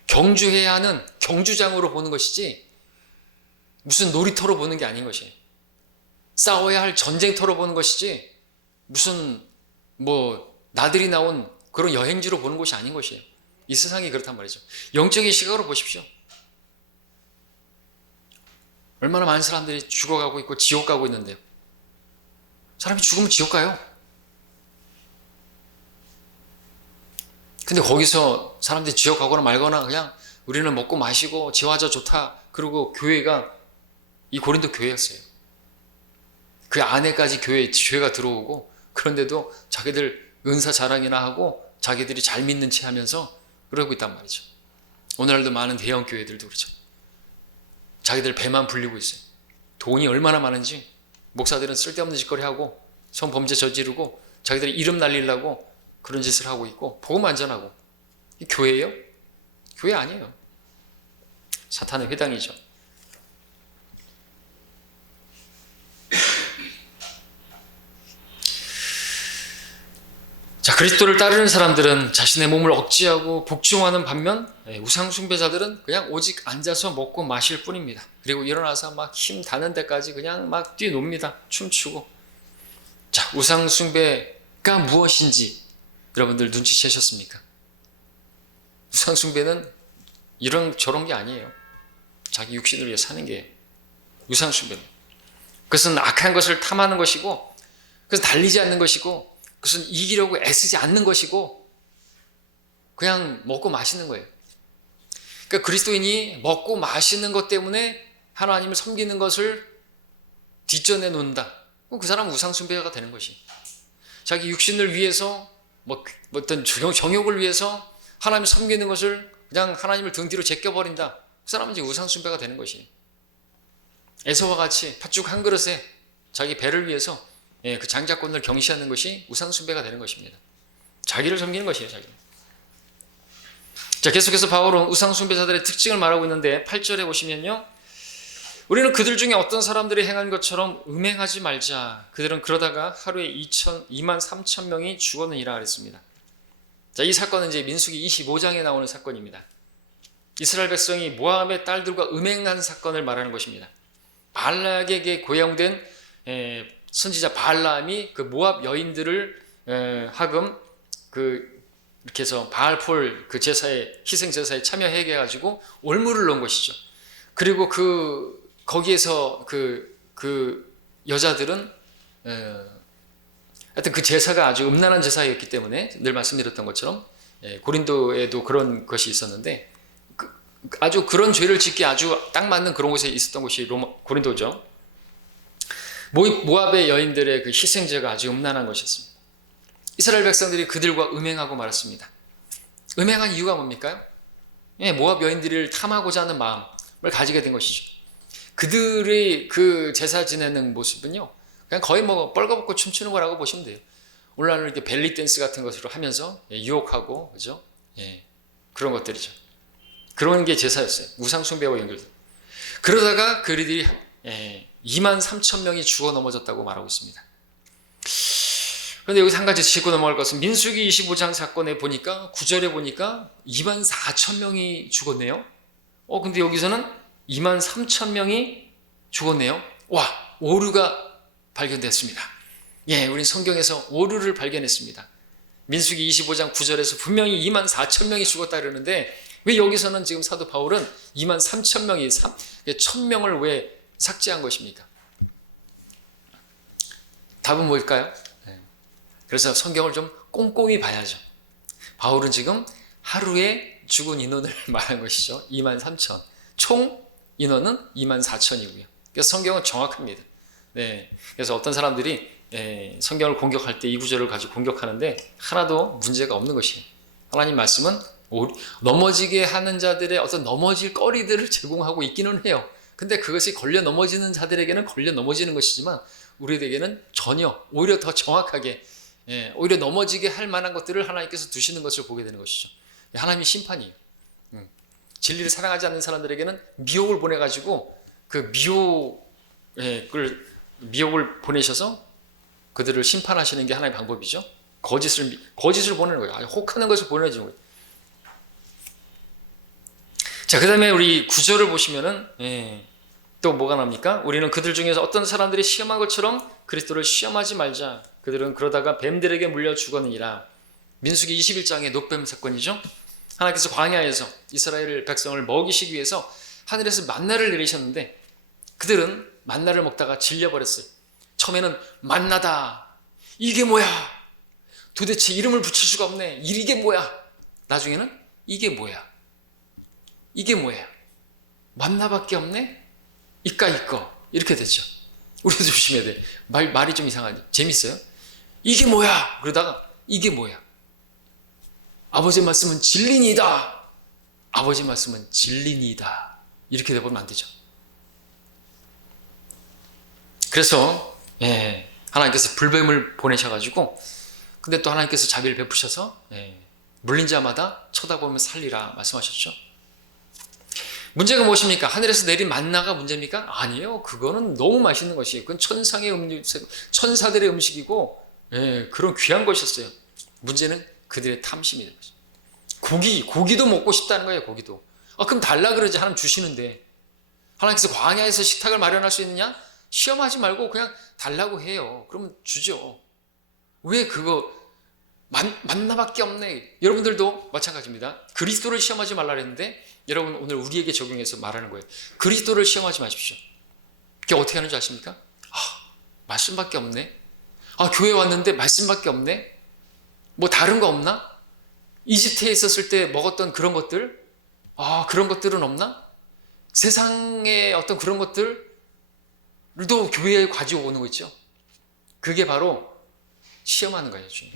경주해야 하는 경주장으로 보는 것이지 무슨 놀이터로 보는 게 아닌 것이에요. 싸워야 할 전쟁터로 보는 것이지 무슨 나들이 나온 그런 여행지로 보는 것이 아닌 것이에요. 이 세상이 그렇단 말이죠. 영적인 시각으로 보십시오. 얼마나 많은 사람들이 죽어가고 있고 지옥 가고 있는데요. 사람이 죽으면 지옥 가요. 근데 거기서 사람들이 지옥 가거나 말거나 그냥 우리는 먹고 마시고 지화자 좋다. 그리고 교회가 이 고린도 교회였어요. 그 안에까지 죄가 들어오고 그런데도 자기들 은사 자랑이나 하고 자기들이 잘 믿는 체 하면서 그러고 있단 말이죠. 오늘날도 많은 대형 교회들도 그렇죠. 자기들 배만 불리고 있어요. 돈이 얼마나 많은지 목사들은 쓸데없는 짓거리 하고 성범죄 저지르고 자기들이 이름 날리려고 그런 짓을 하고 있고 복음 안전하고. 이 교회예요? 교회 아니에요. 사탄의 회당이죠. 자, 그리스도를 따르는 사람들은 자신의 몸을 억제하고 복종하는 반면 우상 숭배자들은 그냥 오직 앉아서 먹고 마실 뿐입니다. 그리고 일어나서 막 힘 닿는 데까지 그냥 막 뛰노니다. 춤추고. 자, 우상 숭배가 무엇인지 여러분들 눈치채셨습니까? 우상 숭배는 이런 저런 게 아니에요. 자기 육신을 위해 사는 게 우상 숭배는. 그것은 악한 것을 탐하는 것이고, 그것은 달리지 않는 것이고, 그것은 이기려고 애쓰지 않는 것이고 그냥 먹고 마시는 거예요. 그러니까 그리스도인이 먹고 마시는 것 때문에 하나님을 섬기는 것을 뒷전에 놓는다. 그 사람은 우상숭배가 되는 것이. 자기 육신을 위해서 어떤 정욕을 위해서 하나님을 섬기는 것을 그냥 하나님을 등 뒤로 제껴버린다. 그 사람은 이제 우상숭배가 되는 것이. 에서와 같이 팥죽 한 그릇에 자기 배를 위해서 그 장자권을 경시하는 것이 우상숭배가 되는 것입니다. 자기를 섬기는 것이에요. 자기. 자, 계속해서 바울은 우상숭배자들의 특징을 말하고 있는데 8절에 보시면요, 우리는 그들 중에 어떤 사람들이 행한 것처럼 음행하지 말자. 그들은 그러다가 하루에 2만 3천 명이 죽었느니라 그랬습니다. 자, 이 사건은 이제 민수기 25장에 나오는 사건입니다. 이스라엘 백성이 모압의 딸들과 음행한 사건을 말하는 것입니다. 발락에게 고용된 선지자 발람이 그 모압 여인들을 하금 이렇게 해서 바알폴 그 제사에 희생 제사에 참여하게 해가지고 올무를 넣은 것이죠. 그리고 거기에서 그 여자들은 하여튼 그 제사가 아주 음란한 제사였기 때문에 늘 말씀드렸던 것처럼 고린도에도 그런 것이 있었는데 아주 그런 죄를 짓기 아주 딱 맞는 그런 곳에 있었던 곳이 고린도죠. 모압의 여인들의 그 희생제가 아주 음란한 것이었습니다. 이스라엘 백성들이 그들과 음행하고 말았습니다. 음행한 이유가 뭡니까? 모압 여인들을 탐하고자 하는 마음을 가지게 된 것이죠. 그들의 그 제사 지내는 모습은요, 그냥 거의 뻘거벗고 춤추는 거라고 보시면 돼요. 오늘날은 이렇게 벨리 댄스 같은 것으로 하면서 유혹하고, 그죠? 그런 것들이죠. 그런 게 제사였어요. 우상숭배와 연결돼요. 그러다가 그들이 2만 3천 명이 죽어 넘어졌다고 말하고 있습니다. 그런데 여기서 한 가지 짚고 넘어갈 것은 민수기 25장 사건에 보니까 9절에 보니까 2만 4천 명이 죽었네요. 근데 여기서는 2만 3천 명이 죽었네요. 와, 오류가 발견됐습니다. 우린 성경에서 오류를 발견했습니다. 민수기 25장 9절에서 분명히 2만 4천 명이 죽었다 그러는데 왜 여기서는 지금 사도 바울은 2만 3천 명이 1,000명을 왜 삭제한 것입니까? 답은 뭘까요? 그래서 성경을 좀 꼼꼼히 봐야죠. 바울은 지금 하루에 죽은 인원을 말한 것이죠. 2만 3천. 총 인원은 2만 4천이고요. 그래서 성경은 정확합니다. 그래서 어떤 사람들이 성경을 공격할 때 이 구절을 가지고 공격하는데 하나도 문제가 없는 것이에요. 하나님 말씀은 넘어지게 하는 자들의 어떤 넘어질 거리들을 제공하고 있기는 해요. 근데 그것이 걸려 넘어지는 자들에게는 걸려 넘어지는 것이지만 우리에게는 전혀 오히려 더 정확하게 오히려 넘어지게 할 만한 것들을 하나님께서 두시는 것을 보게 되는 것이죠. 하나님의 심판이에요. 진리를 사랑하지 않는 사람들에게는 미혹을 보내가지고 그 미혹을 보내셔서 그들을 심판하시는 게 하나의 방법이죠. 거짓을 보내는 거예요. 혹하는 것을 보내주는 거예요. 자, 그 다음에 우리 9절을 보시면은 또 뭐가 나옵니까? 우리는 그들 중에서 어떤 사람들이 시험한 것처럼 그리스도를 시험하지 말자. 그들은 그러다가 뱀들에게 물려 죽었느니라. 민수기 21장의 놋뱀 사건이죠. 하나님께서 광야에서 이스라엘 백성을 먹이시기 위해서 하늘에서 만나를 내리셨는데 그들은 만나를 먹다가 질려버렸어요. 처음에는 만나다, 이게 뭐야, 도대체 이름을 붙일 수가 없네, 이게 뭐야. 나중에는 이게 뭐야, 이게 뭐야, 만나밖에 없네, 이거 이렇게 됐죠. 우리도 조심해야 돼. 말이 좀 이상하지. 재밌어요? 이게 뭐야, 그러다가 이게 뭐야. 아버지의 말씀은 진리니이다, 아버지의 말씀은 진리니이다, 이렇게 돼버리면 안 되죠. 그래서 하나님께서 불뱀을 보내셔가지고, 근데 또 하나님께서 자비를 베푸셔서 물린 자마다 쳐다보면 살리라 말씀하셨죠. 문제가 무엇입니까? 하늘에서 내린 만나가 문제입니까? 아니에요. 그거는 너무 맛있는 것이에요. 그건 천상의 음식, 천사들의 음식이고 그런 귀한 것이었어요. 문제는 그들의 탐심이 된 거죠. 고기도 먹고 싶다는 거예요. 고기도. 그럼 달라 그러지. 하나님 주시는데. 하나님께서 광야에서 식탁을 마련할 수 있느냐? 시험하지 말고 그냥 달라고 해요. 그러면 주죠. 왜 그거 만나밖에 없네. 여러분들도 마찬가지입니다. 그리스도를 시험하지 말라 그랬는데 여러분 오늘 우리에게 적용해서 말하는 거예요. 그리스도를 시험하지 마십시오. 그게 어떻게 하는지 아십니까? 말씀밖에 없네. 교회 왔는데 말씀밖에 없네. 뭐 다른 거 없나? 이집트에 있었을 때 먹었던 그런 것들, 그런 것들은 없나? 세상의 어떤 그런 것들도 교회에 가지고 오는 거 있죠. 그게 바로 시험하는 거예요, 주님.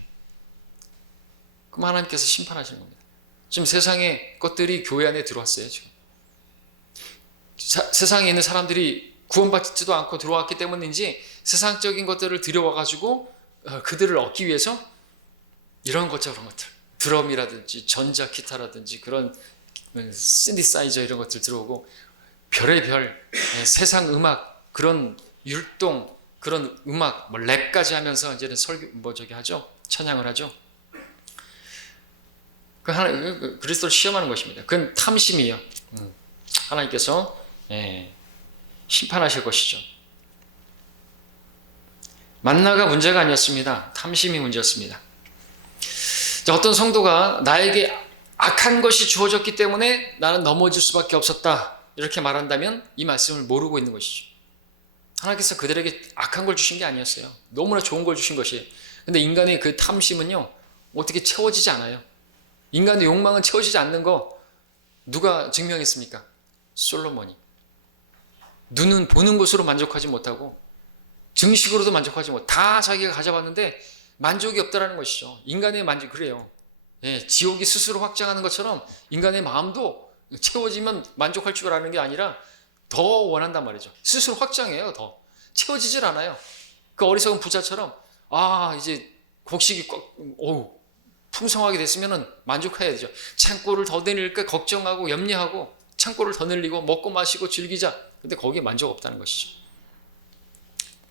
그럼 하나님께서 심판하시는 겁니다. 지금 세상의 것들이 교회 안에 들어왔어요, 지금. 세상에 있는 사람들이 구원받지도 않고 들어왔기 때문인지 세상적인 것들을 들여와가지고 그들을 얻기 위해서 이런 것 저런 것들, 드럼이라든지 전자 기타라든지 그런 신디사이저 이런 것들 들어오고 별의 별, 세상 음악, 그런 율동, 그런 음악, 랩까지 하면서 이제는 하죠? 찬양을 하죠? 그리스도를 시험하는 것입니다. 그건 탐심이에요. 하나님께서 심판하실 것이죠. 만나가 문제가 아니었습니다. 탐심이 문제였습니다. 어떤 성도가 나에게 악한 것이 주어졌기 때문에 나는 넘어질 수밖에 없었다, 이렇게 말한다면 이 말씀을 모르고 있는 것이죠. 하나님께서 그들에게 악한 걸 주신 게 아니었어요. 너무나 좋은 걸 주신 것이에요. 근데 인간의 그 탐심은요, 어떻게 채워지지 않아요. 인간의 욕망은 채워지지 않는 거 누가 증명했습니까? 솔로몬이. 눈은 보는 것으로 만족하지 못하고 증식으로도 만족하지 못하고 다 자기가 가져봤는데 만족이 없다라는 것이죠. 인간의 만족, 그래요. 지옥이 스스로 확장하는 것처럼 인간의 마음도 채워지면 만족할 줄 아는 게 아니라 더 원한단 말이죠. 스스로 확장해요. 더 채워지질 않아요. 그 어리석은 부자처럼 이제 곡식이 풍성하게 됐으면 만족해야 되죠. 창고를 더 늘릴까 걱정하고 염려하고 창고를 더 늘리고 먹고 마시고 즐기자. 근데 거기에 만족 없다는 것이죠.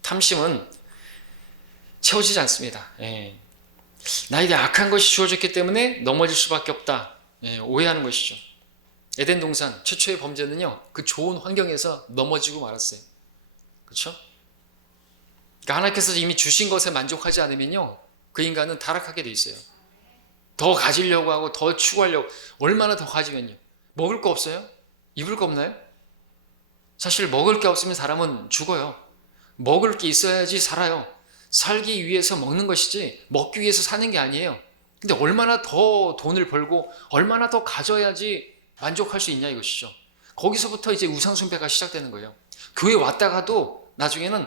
탐심은 채워지지 않습니다. 나에게 악한 것이 주어졌기 때문에 넘어질 수밖에 없다. 오해하는 것이죠. 에덴 동산 최초의 범죄는요, 그 좋은 환경에서 넘어지고 말았어요. 그렇죠? 그러니까 하나님께서 이미 주신 것에 만족하지 않으면요, 그 인간은 타락하게 돼 있어요. 더 가지려고 하고 더 추구하려고. 얼마나 더 가지면요, 먹을 거 없어요? 입을 거 없나요? 사실 먹을 게 없으면 사람은 죽어요. 먹을 게 있어야지 살아요. 살기 위해서 먹는 것이지 먹기 위해서 사는 게 아니에요. 근데 얼마나 더 돈을 벌고 얼마나 더 가져야지 만족할 수 있냐 이것이죠. 거기서부터 이제 우상숭배가 시작되는 거예요. 교회 왔다가도 나중에는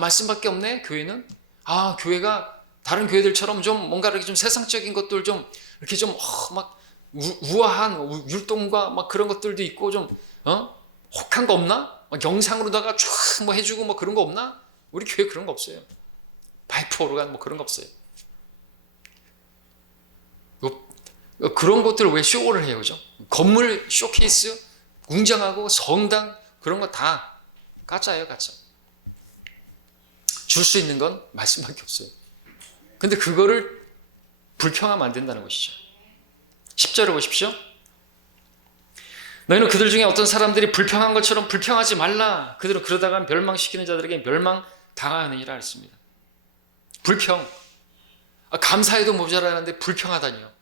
말씀밖에 없네. 교회는 교회가 다른 교회들처럼 좀 뭔가 이렇게 좀 세상적인 것들 좀 이렇게 좀 막 우아한 율동과 막 그런 것들도 있고 좀 혹한 거 없나? 막 영상으로다가 쫙 뭐 해주고 뭐 그런 거 없나? 우리 교회 그런 거 없어요. 파이프 오르간 뭐 그런 거 없어요. 그런 것들을 왜 쇼를 해요, 그죠? 건물 쇼케이스, 웅장하고 성당 그런 거 다 가짜예요, 가짜. 줄 수 있는 건 말씀밖에 없어요. 근데 그거를 불평하면 안 된다는 것이죠. 10절을 보십시오. 너희는 그들 중에 어떤 사람들이 불평한 것처럼 불평하지 말라. 그들은 그러다가 멸망시키는 자들에게 멸망당하느니라 했습니다. 불평. 감사해도 모자라는데 불평하다니요.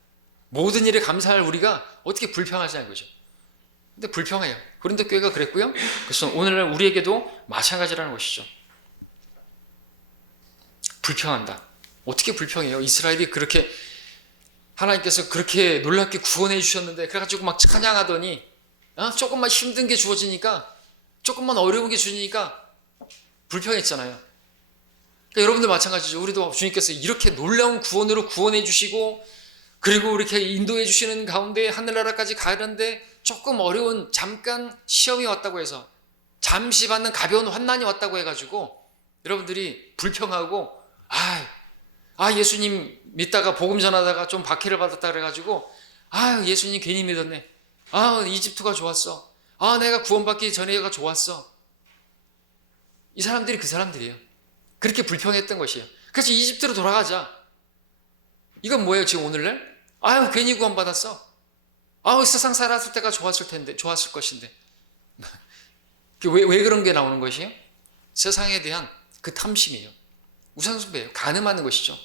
모든 일에 감사할 우리가 어떻게 불평하지 않은 거죠. 근데 불평해요. 고린도 교회가 그랬고요. 그래서 오늘날 우리에게도 마찬가지라는 것이죠. 불평한다. 어떻게 불평해요? 이스라엘이 그렇게 하나님께서 그렇게 놀랍게 구원해 주셨는데 그래가지고 막 찬양하더니 조금만 힘든 게 주어지니까, 조금만 어려운 게 주니까 불평했잖아요. 그러니까 여러분들 마찬가지죠. 우리도 주님께서 이렇게 놀라운 구원으로 구원해 주시고, 그리고 이렇게 인도해 주시는 가운데 하늘나라까지 가는데 조금 어려운 잠깐 시험이 왔다고 해서, 잠시 받는 가벼운 환난이 왔다고 해가지고 여러분들이 불평하고 예수님 믿다가 복음 전하다가 좀 박해를 받았다 그래가지고 예수님 괜히 믿었네. 이집트가 좋았어. 내가 구원받기 전에가 좋았어. 이 사람들이 그 사람들이에요. 그렇게 불평했던 것이에요. 그래서 이집트로 돌아가자. 이건 뭐예요 지금 오늘날? 괜히 구원받았어. 세상 살았을 때가 좋았을 텐데, 좋았을 것인데. 왜 그런 게 나오는 것이에요? 세상에 대한 그 탐심이에요. 우상숭배예요. 간음하는 것이죠.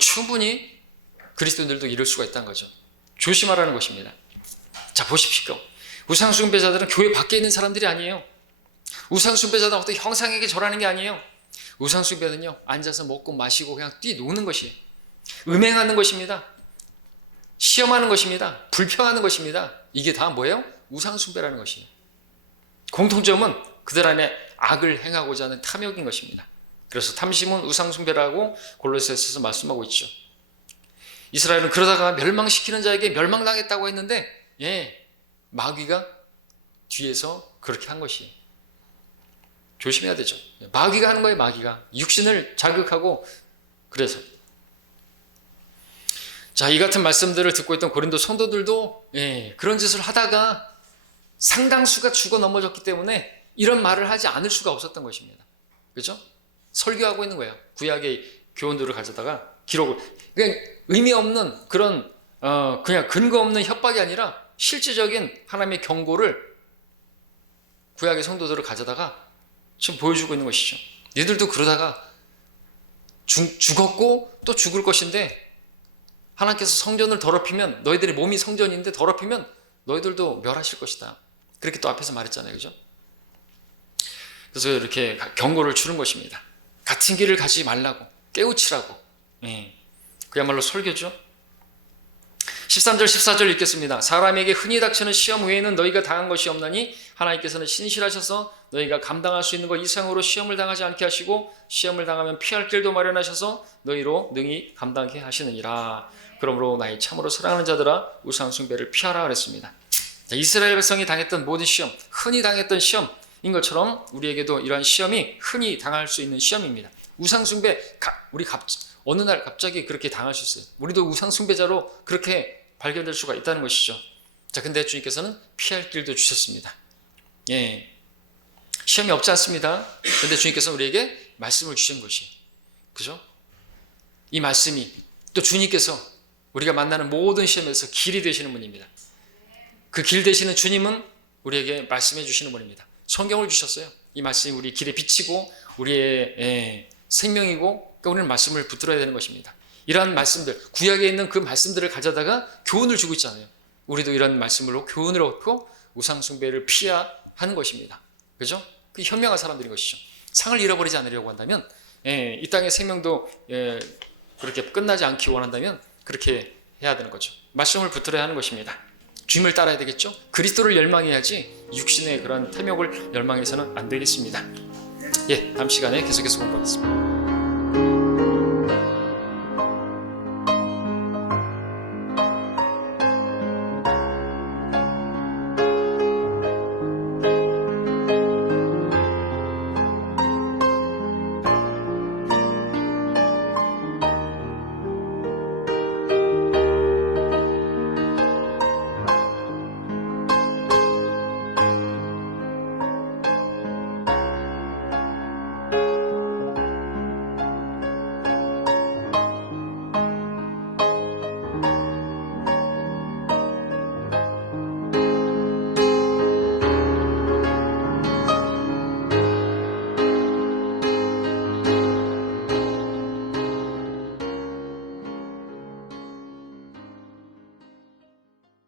충분히 그리스도인들도 이럴 수가 있다는 거죠. 조심하라는 것입니다. 자, 보십시오. 우상숭배자들은 교회 밖에 있는 사람들이 아니에요. 우상숭배자들은 어떤 형상에게 절하는 게 아니에요. 우상숭배는요, 앉아서 먹고 마시고 그냥 뛰노는 것이에요. 음행하는 것입니다. 시험하는 것입니다. 불평하는 것입니다. 이게 다 뭐예요? 우상숭배라는 것이에요. 공통점은 그들 안에 악을 행하고자 하는 탐욕인 것입니다. 그래서 탐심은 우상숭배라고 골로새서에서 말씀하고 있죠. 이스라엘은 그러다가 멸망시키는 자에게 멸망당했다고 했는데 마귀가 뒤에서 그렇게 한 것이에요. 조심해야 되죠. 마귀가 하는 거예요. 마귀가 육신을 자극하고. 그래서 자, 이 같은 말씀들을 듣고 있던 고린도 성도들도 그런 짓을 하다가 상당수가 죽어 넘어졌기 때문에 이런 말을 하지 않을 수가 없었던 것입니다. 그렇죠? 설교하고 있는 거예요. 구약의 교훈들을 가져다가 기록을, 그냥 의미 없는 그런 그냥 근거 없는 협박이 아니라 실질적인 하나님의 경고를 구약의 성도들을 가져다가 지금 보여주고 있는 것이죠. 너희들도 그러다가 죽었고 또 죽을 것인데, 하나님께서 성전을 더럽히면, 너희들의 몸이 성전인데 더럽히면 너희들도 멸하실 것이다. 그렇게 또 앞에서 말했잖아요. 그죠? 그래서 이렇게 경고를 주는 것입니다. 같은 길을 가지 말라고, 깨우치라고. 그야말로 설교죠. 13절 14절 읽겠습니다. 사람에게 흔히 닥치는 시험 외에는 너희가 당한 것이 없나니 하나님께서는 신실하셔서 너희가 감당할 수 있는 것 이상으로 시험을 당하지 않게 하시고, 시험을 당하면 피할 길도 마련하셔서 너희로 능히 감당케 하시느니라. 그러므로 나의 참으로 사랑하는 자들아, 우상 숭배를 피하라 그랬습니다. 자, 이스라엘 백성이 당했던 모든 시험, 흔히 당했던 시험인 것처럼 우리에게도 이러한 시험이 흔히 당할 수 있는 시험입니다. 우상 숭배, 우리 어느 날 갑자기 그렇게 당할 수 있어요. 우리도 우상 숭배자로 그렇게 발견될 수가 있다는 것이죠. 자, 근데 주님께서는 피할 길도 주셨습니다. 시험이 없지 않습니다. 근데 주님께서는 우리에게 말씀을 주신 것이, 그죠? 이 말씀이 또 주님께서 우리가 만나는 모든 시험에서 길이 되시는 분입니다. 그 길 되시는 주님은 우리에게 말씀해 주시는 분입니다. 성경을 주셨어요. 이 말씀이 우리 길에 비치고 우리의 생명이고, 그러니까 우리는 말씀을 붙들어야 되는 것입니다. 이러한 말씀들, 구약에 있는 그 말씀들을 가져다가 교훈을 주고 있잖아요. 우리도 이런 말씀으로 교훈을 얻고 우상 숭배를 피해야 하는 것입니다. 그죠? 그 현명한 사람들인 것이죠. 상을 잃어버리지 않으려고 한다면, 이 땅의 생명도 그렇게 끝나지 않기 원한다면 그렇게 해야 되는 거죠. 말씀을 붙들어야 하는 것입니다. 주님을 따라야 되겠죠? 그리스도를 열망해야지 육신의 그런 탐욕을 열망해서는 안 되겠습니다. 다음 시간에 계속해서 공부하겠습니다.